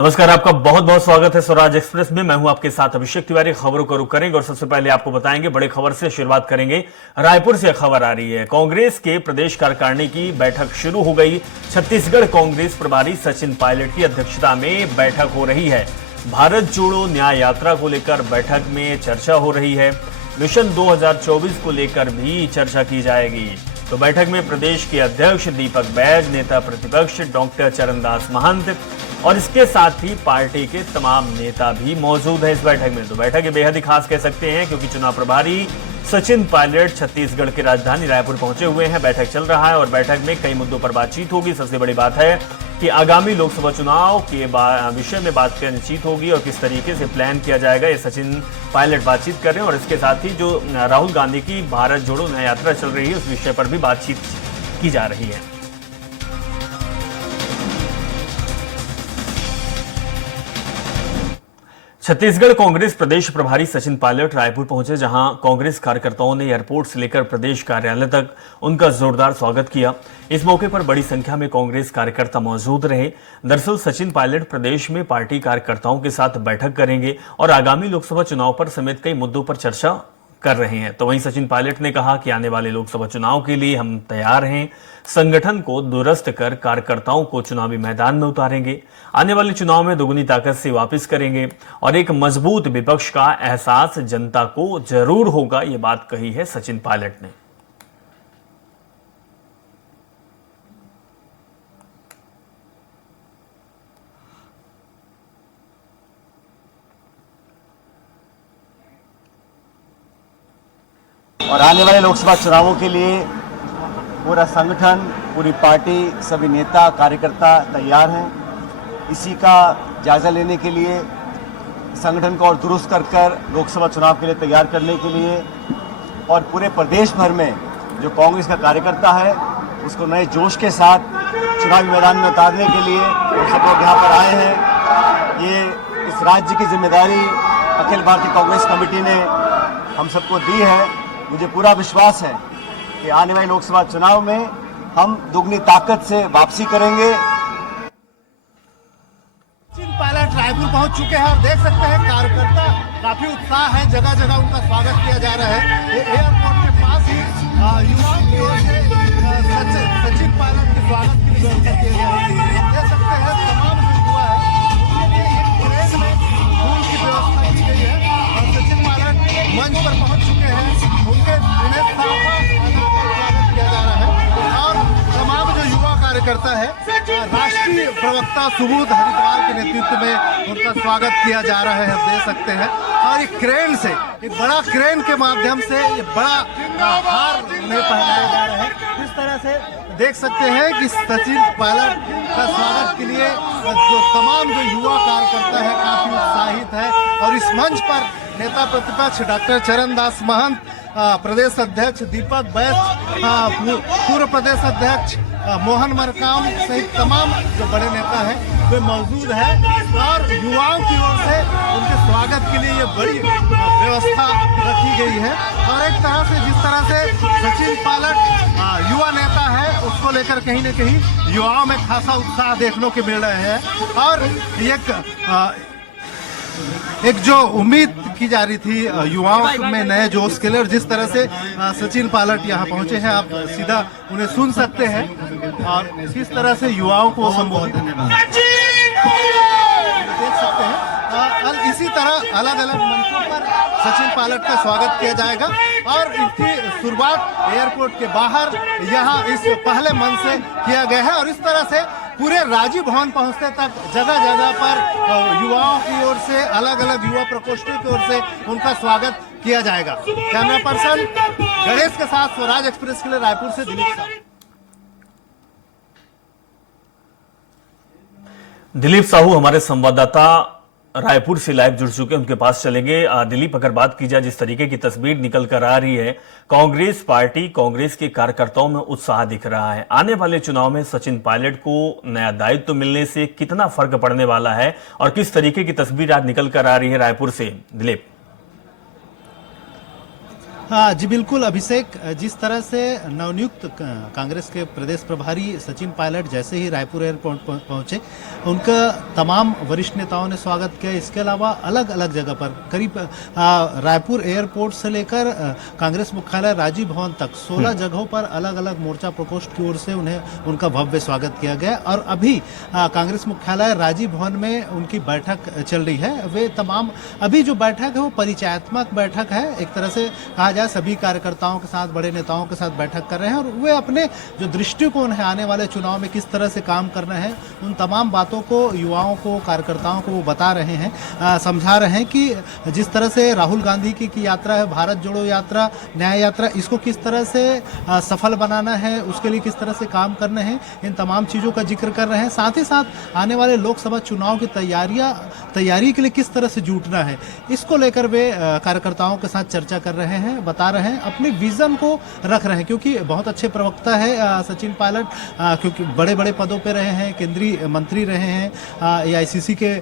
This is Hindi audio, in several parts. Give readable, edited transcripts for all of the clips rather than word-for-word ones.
नमस्कार, आपका बहुत बहुत स्वागत है स्वराज एक्सप्रेस में। मैं हूं आपके साथ अभिषेक तिवारी। खबरों को रुक करेंगे और सबसे पहले आपको बताएंगे बड़ी खबर से शुरुआत करेंगे। रायपुर से खबर आ रही है, कांग्रेस के प्रदेश कार्यकारिणी की बैठक शुरू हो गई। छत्तीसगढ़ कांग्रेस प्रभारी सचिन पायलट की अध्यक्षता में बैठक हो रही है। भारत जोड़ो न्याय यात्रा को लेकर बैठक में चर्चा हो रही है। मिशन 2024 को लेकर भी चर्चा की जाएगी। तो बैठक में प्रदेश के अध्यक्ष दीपक बैज, नेता प्रतिपक्ष डॉक्टर चरणदास महंत और इसके साथ ही पार्टी के तमाम नेता भी मौजूद हैं इस बैठक में। तो बैठक ये बेहद ही खास कह सकते हैं क्योंकि चुनाव प्रभारी सचिन पायलट छत्तीसगढ़ की राजधानी रायपुर पहुंचे हुए हैं। बैठक चल रहा है और बैठक में कई मुद्दों पर बातचीत होगी। सबसे बड़ी बात है कि आगामी लोकसभा चुनाव के विषय में बातचीत होगी और किस तरीके से प्लान किया जाएगा, ये सचिन पायलट बातचीत कर रहे हैं। और इसके साथ ही जो राहुल गांधी की भारत जोड़ो न्याय यात्रा चल रही है उस विषय पर भी बातचीत की जा रही है। छत्तीसगढ़ कांग्रेस प्रदेश प्रभारी सचिन पायलट रायपुर पहुंचे, जहां कांग्रेस कार्यकर्ताओं ने एयरपोर्ट से लेकर प्रदेश कार्यालय तक उनका जोरदार स्वागत किया। इस मौके पर बड़ी संख्या में कांग्रेस कार्यकर्ता मौजूद रहे। दरअसल सचिन पायलट प्रदेश में पार्टी कार्यकर्ताओं के साथ बैठक करेंगे और आगामी लोकसभा चुनाव पर समेत कई मुद्दों पर चर्चा कर रहे हैं। तो वहीं सचिन पायलट ने कहा कि आने वाले लोकसभा चुनाव के लिए हम तैयार हैं। संगठन को दुरुस्त कर कार्यकर्ताओं को चुनावी मैदान में उतारेंगे। आने वाले चुनाव में दोगुनी ताकत से वापस करेंगे और एक मजबूत विपक्ष का एहसास जनता को जरूर होगा, ये बात कही है सचिन पायलट ने। और आने वाले लोकसभा चुनावों के लिए पूरा संगठन, पूरी पार्टी, सभी नेता कार्यकर्ता तैयार हैं। इसी का जायजा लेने के लिए संगठन को और दुरुस्त कर लोकसभा चुनाव के लिए तैयार करने के लिए और पूरे प्रदेश भर में जो कांग्रेस का कार्यकर्ता है उसको नए जोश के साथ चुनावी मैदान में उतारने के लिए हम सब लोग यहाँ पर आए हैं। ये इस राज्य की जिम्मेदारी अखिल भारतीय कांग्रेस कमेटी ने हम सबको दी है। मुझे पूरा विश्वास है कि आने वाले लोकसभा चुनाव में हम दुगनी ताकत से वापसी करेंगे। सचिन पायलट रायपुर पहुंच चुके हैं और देख सकते हैं कार्यकर्ता काफी उत्साह है, जगह जगह उनका स्वागत किया जा रहा है। ये एयरपोर्ट के पास ही युवाओं की ओर से सचिन पायलट के स्वागत की व्यवस्था की जा रही है। देख सकते हैं तमाम जो युवा है एक परेड में फूल की व्यवस्था की गई है और सचिन पायलट मंच पर पहुंच चुके हैं। उन्हें साफा स्वागत किया जा रहा है और तमाम जो युवा कार्यकर्ता है राष्ट्रीय प्रवक्ता सुबोध हरिद्वार के नेतृत्व में उनका स्वागत किया जा रहा है, आप देख सकते हैं। और एक क्रेन से, एक बड़ा क्रेन के माध्यम से ये बड़ा हार उन्हें पहनाया जा रहा है। इस तरह से देख सकते हैं कि सचिन पायलट का स्वागत के लिए जो तमाम जो युवा कार्यकर्ता है काफी उत्साहित है। और इस मंच पर नेता प्रतिपक्ष डॉक्टर चरणदास महंत, प्रदेश अध्यक्ष दीपक बैज, पूर्व प्रदेश अध्यक्ष मोहन मरकाम सहित तमाम जो बड़े नेता हैं वे मौजूद हैं और युवाओं की ओर से उनके स्वागत के लिए ये बड़ी व्यवस्था रखी गई है। और एक तरह से जिस तरह से सचिन पायलट युवा नेता है उसको लेकर कहीं न कहीं युवाओं में खासा उत्साह देखने को मिल रहे हैं। और एक जो उम्मीद की जा रही थी युवाओं में नए जोश के लिए, और जिस तरह से सचिन पायलट यहाँ पहुंचे हैं आप सीधा उन्हें सुन सकते हैं और किस तरह से युवाओं को संबोधित देख सकते हैं। इसी तरह अलग अलग मंचों पर सचिन पायलट का स्वागत किया जाएगा और इसकी शुरुआत एयरपोर्ट के बाहर यहाँ इस पहले मंच से किया गया है। और इस तरह से पूरे राजीव भवन पहुंचने तक जगह जगह पर युवाओं की ओर से, अलग अलग युवा प्रकोष्ठों की ओर से उनका स्वागत किया जाएगा। कैमरा पर्सन गणेश के साथ स्वराज एक्सप्रेस के लिए रायपुर से दिलीप साहू। दिलीप साहू हमारे संवाददाता रायपुर से लाइव जुड़ चुके हैं, उनके पास चलेंगे। दिलीप, अगर बात की जाए जिस तरीके की तस्वीर निकल कर आ रही है, कांग्रेस पार्टी, कांग्रेस के कार्यकर्ताओं में उत्साह दिख रहा है। आने वाले चुनाव में सचिन पायलट को नया दायित्व मिलने से कितना फर्क पड़ने वाला है और किस तरीके की तस्वीर आज निकल कर आ रही है रायपुर से, दिलीप? हाँ जी बिल्कुल अभिषेक, जिस तरह से नवनियुक्त कांग्रेस के प्रदेश प्रभारी सचिन पायलट जैसे ही रायपुर एयरपोर्ट पहुंचे, उनका तमाम वरिष्ठ नेताओं ने स्वागत किया। इसके अलावा अलग अलग जगह पर करीब रायपुर एयरपोर्ट से लेकर कांग्रेस मुख्यालय राजीव भवन तक 16 जगहों पर अलग अलग मोर्चा प्रकोष्ठ की ओर से उन्हें उनका भव्य स्वागत किया गया। और अभी कांग्रेस मुख्यालय राजीव भवन में उनकी बैठक चल रही है। वे तमाम अभी जो बैठक है वो परिचयात्मक बैठक है, एक तरह से कहा जाए सभी कार्यकर्ताओं के साथ, बड़े नेताओं के साथ बैठक कर रहे हैं और वे अपने जो दृष्टिकोण है आने वाले चुनाव में किस तरह से काम करना है, उन तमाम बातों को युवाओं को, कार्यकर्ताओं को वो बता रहे हैं, समझा रहे हैं कि जिस तरह से राहुल गांधी की यात्रा है, भारत जोड़ो यात्रा, न्याय यात्रा, इसको किस तरह से सफल बनाना है, उसके लिए किस तरह से काम करना है, इन तमाम चीज़ों का जिक्र कर रहे हैं। साथ ही साथ आने वाले लोकसभा चुनाव की तैयारी के लिए किस तरह से जुटना है, इसको लेकर वे कार्यकर्ताओं के साथ चर्चा कर रहे हैं, बता रहे हैं, अपने विजन को रख रहे हैं। क्योंकि बहुत अच्छे प्रवक्ता है सचिन पायलट, क्योंकि बड़े बड़े पदों पे रहे हैं, केंद्रीय मंत्री रहे हैं, AICC के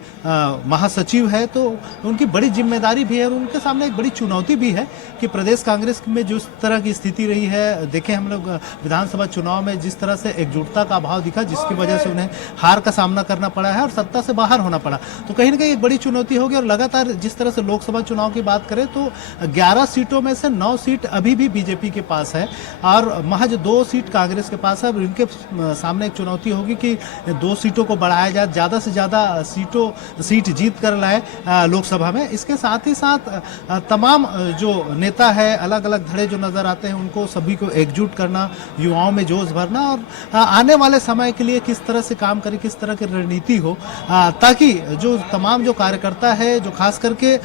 महासचिव है, तो उनकी बड़ी जिम्मेदारी भी है और उनके सामने एक बड़ी चुनौती भी है कि प्रदेश कांग्रेस में जिस तरह की स्थिति रही है, देखें हम लोग विधानसभा चुनाव में जिस तरह से एकजुटता का अभाव दिखा, जिसकी वजह से उन्हें हार का सामना करना पड़ा है और सत्ता से बाहर होना पड़ा, तो कहीं ना कहीं एक बड़ी चुनौती होगी। और लगातार जिस तरह से लोकसभा चुनाव की बात करें तो 11 सीटों में से 9 सीट अभी भी बीजेपी के पास है और महज 2 सीट कांग्रेस के पास है। इनके सामने एक चुनौती होगी कि 2 सीटों को बढ़ाया जाए, ज़्यादा से ज़्यादा सीट जीत कर लाए लोकसभा में। इसके साथ ही साथ तमाम जो नेता है, अलग अलग धड़े जो नज़र आते हैं, उनको सभी को एकजुट करना, युवाओं में जोश भरना और आने वाले समय के लिए किस तरह से काम करे, किस तरह की रणनीति हो, ताकि जो तमाम जो कार्यकर्ता है, जो खास करके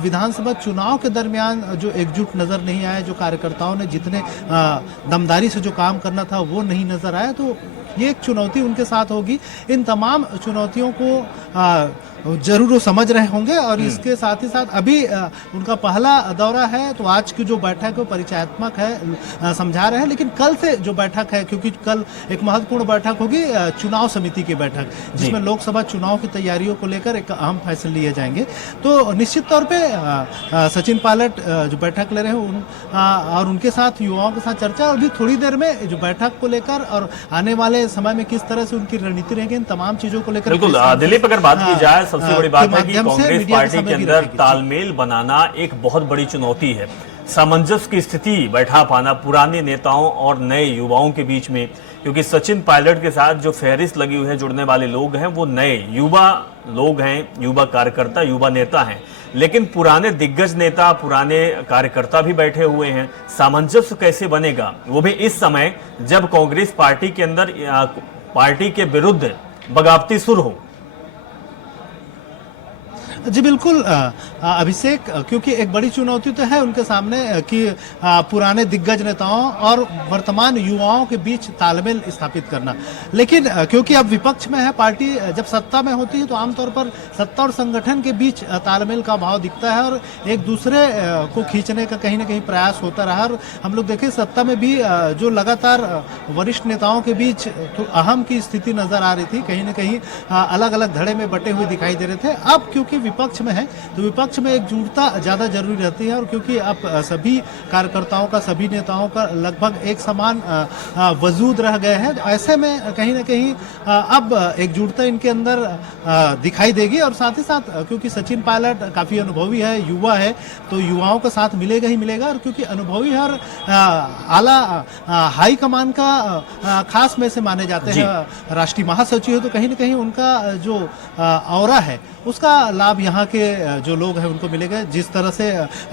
विधानसभा चुनाव के दरमियान जो एकजुट नज़र नहीं आए, जो कार्यकर्ताओं ने जितने दमदारी से जो काम करना था वो नहीं नज़र आया, तो ये एक चुनौती उनके साथ होगी। इन तमाम चुनौतियों को जरूर वो समझ रहे होंगे और इसके साथ ही साथ अभी उनका पहला दौरा है, तो आज की जो बैठक है वो परिचयात्मक है, समझा रहे हैं। लेकिन कल से जो बैठक है, क्योंकि कल एक महत्वपूर्ण बैठक होगी चुनाव समिति की बैठक, जिसमें लोकसभा चुनाव की तैयारियों को लेकर एक अहम फैसले लिए जाएंगे। तो निश्चित तौर पे सचिन पायलट जो बैठक ले रहे हैं और उनके साथ युवाओं के साथ चर्चा, और भी थोड़ी देर में जो बैठक को लेकर और आने वाले समय में किस तरह से उनकी रणनीति रहेगी, इन तमाम चीजों को लेकर। बिल्कुल दिलीप, अगर बात की जाए, सबसे बड़ी बात है कि कांग्रेस पार्टी के अंदर तालमेल बनाना एक बहुत बड़ी चुनौती है। सामंजस्य की स्थिति बैठा पाना पुराने नेताओं और नए युवाओं के बीच में, क्योंकि सचिन पायलट के साथ जो फहरिस्त लगी हुई है जुड़ने वाले लोग हैं वो नए युवा लोग हैं, युवा कार्यकर्ता, युवा नेता हैं, लेकिन पुराने दिग्गज नेता, पुराने कार्यकर्ता भी बैठे हुए हैं। सामंजस्य कैसे बनेगा, वो भी इस समय जब कांग्रेस पार्टी के अंदर पार्टी के विरुद्ध बगावती सुर हो। जी बिल्कुल अभिषेक, क्योंकि एक बड़ी चुनौती तो है उनके सामने कि पुराने दिग्गज नेताओं और वर्तमान युवाओं के बीच तालमेल स्थापित करना। लेकिन क्योंकि अब विपक्ष में है पार्टी, जब सत्ता में होती है तो आमतौर पर सत्ता और संगठन के बीच तालमेल का अभाव दिखता है और एक दूसरे को खींचने का कहीं ना कहीं प्रयास होता रहा। और हम लोग देखें सत्ता में भी जो लगातार वरिष्ठ नेताओं के बीच तो अहम की स्थिति नजर आ रही थी, कहीं ना कहीं अलग अलग धड़े में बटे हुए दिखाई दे रहे थे। अब क्योंकि विपक्ष में है तो विपक्ष में एकजुटता ज्यादा जरूरी रहती है, और क्योंकि अब सभी कार्यकर्ताओं का, सभी नेताओं का लगभग एक समान वजूद रह गए हैं, तो ऐसे में कहीं ना कहीं अब एकजुटता इनके अंदर दिखाई देगी। और साथ ही साथ क्योंकि सचिन पायलट काफी अनुभवी है, युवा है, तो युवाओं का साथ मिलेगा ही मिलेगा। और क्योंकि अनुभवी है और आला हाई कमान का खास में से माने जाते हैं, राष्ट्रीय महासचिव है, तो कहीं ना कहीं उनका जो ऑरा है उसका लाभ यहाँ के जो लोग हैं उनको मिलेगा। जिस तरह से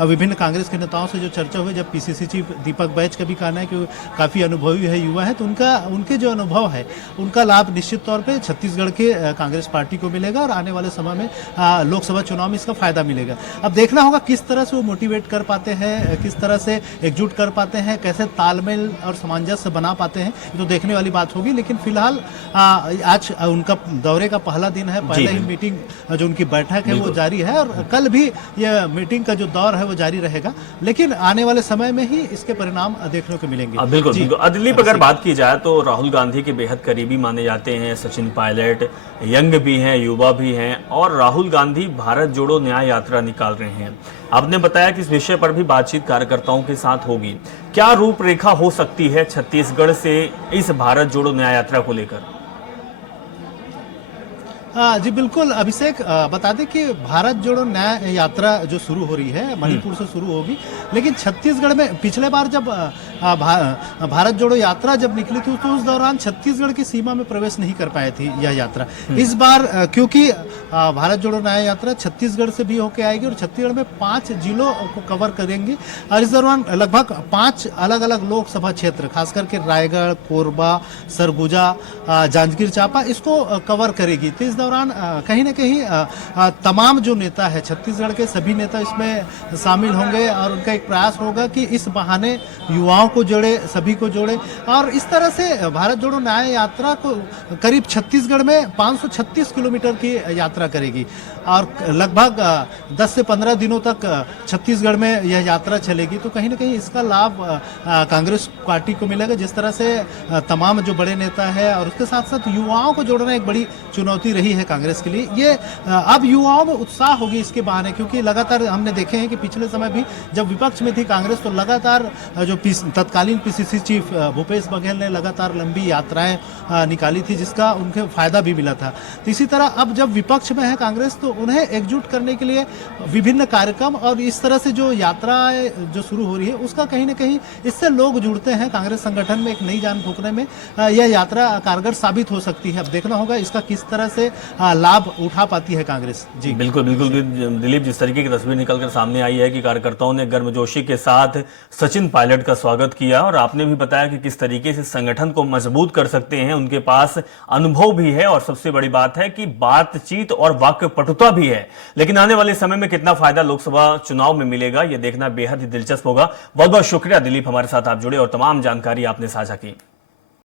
विभिन्न कांग्रेस के नेताओं से जो चर्चा हुई, जब PCC चीफ दीपक बैज का भी कहना है कि काफ़ी अनुभवी है, युवा है, तो उनके जो अनुभव है उनका लाभ निश्चित तौर पे छत्तीसगढ़ के कांग्रेस पार्टी को मिलेगा और आने वाले समय में लोकसभा चुनाव में इसका फायदा मिलेगा। अब देखना होगा किस तरह से वो मोटिवेट कर पाते हैं, किस तरह से एकजुट कर पाते हैं, कैसे तालमेल और सामंजस्य बना पाते हैं, तो देखने वाली बात होगी। लेकिन फिलहाल आज उनका दौरे का पहला दिन है, पहले ही मीटिंग जो उनकी बैठक है वो जारी है और कल भी यह मीटिंग का जो दौर है वो जारी रहेगा, लेकिन आने वाले समय में ही इसके परिणाम देखने को मिलेंगे। बिल्कुल जी। बिल्कुल। दिलीप, अगर बात की जाए तो राहुल गांधी के बेहद करीबी माने जाते हैं सचिन पायलट, यंग भी हैं, युवा भी हैं, और राहुल गांधी भारत जोड़ो न्याय यात्रा निकाल रहे हैं। आपने बताया कि इस विषय पर भी बातचीत कार्यकर्ताओं के साथ होगी। क्या रूपरेखा हो सकती है छत्तीसगढ़ से इस भारत जोड़ो न्याय यात्रा को लेकर? जी बिल्कुल अभिषेक, बता दें कि भारत जोड़ो न्याय यात्रा जो शुरू हो रही है मणिपुर से शुरू होगी, लेकिन छत्तीसगढ़ में पिछले बार जब भारत जोड़ो यात्रा जब निकली थी तो उस दौरान छत्तीसगढ़ की सीमा में प्रवेश नहीं कर पाई थी यह यात्रा। इस बार क्योंकि भारत जोड़ो न्याय यात्रा छत्तीसगढ़ से भी होकर आएगी और छत्तीसगढ़ में 5 जिलों को कवर करेंगे और इस दौरान लगभग 5 अलग अलग लोकसभा क्षेत्र, खास करके रायगढ़, कोरबा, सरगुजा, जांजगीर चांपा, इसको कवर करेगी। तो इस दौरान कहीं ना कहीं तमाम जो नेता है छत्तीसगढ़ के सभी नेता इसमें शामिल होंगे और उनका एक प्रयास होगा कि इस बहाने युवाओं को जोड़े, सभी को जोड़े और इस तरह से भारत जोड़ो न्याय यात्रा को करीब छत्तीसगढ़ में 536 किलोमीटर की यात्रा करेगी और लगभग 10 से 15 दिनों तक छत्तीसगढ़ में यह यात्रा चलेगी। तो कहीं ना कहीं इसका लाभ कांग्रेस पार्टी को मिलेगा, जिस तरह से तमाम जो बड़े नेता है और उसके साथ साथ युवाओं को जोड़ना एक बड़ी चुनौती रही है कांग्रेस के लिए। ये अब युवाओं में उत्साह होगी इसके बहाने, क्योंकि लगातार हमने देखे हैं कि पिछले समय भी जब विपक्ष में थी कांग्रेस तो लगातार जो तत्कालीन पीसीसी चीफ भूपेश बघेल ने लगातार लंबी यात्राएं निकाली थी, जिसका उनके फायदा भी मिला था। तो इसी तरह अब जब विपक्ष में है कांग्रेस तो उन्हें एकजुट करने के लिए विभिन्न कार्यक्रम और इस तरह से जो यात्राएं जो शुरू हो रही है उसका कहीं ना कहीं इससे लोग जुड़ते हैं। कांग्रेस संगठन में एक नई जान फूंकने में यह यात्रा कारगर साबित हो सकती है। अब देखना होगा इसका किस तरह से लाभ उठा पाती है कांग्रेस। जी बिल्कुल बिल्कुल दिलीप, जिस तरीके की तस्वीर निकलकर सामने आई है कि कार्यकर्ताओं ने गर्मजोशी के साथ सचिन पायलट का स्वागत किया और आपने भी बताया कि किस तरीके से संगठन को मजबूत कर सकते हैं, उनके पास अनुभव भी है और सबसे बड़ी बात है कि बातचीत और वाक्य पटुता भी है। लेकिन आने वाले समय में कितना फायदा लोकसभा चुनाव में मिलेगा यह देखना बेहद ही दिलचस्प होगा। बहुत बहुत शुक्रिया दिलीप, हमारे साथ आप जुड़े और तमाम जानकारी आपने साझा की।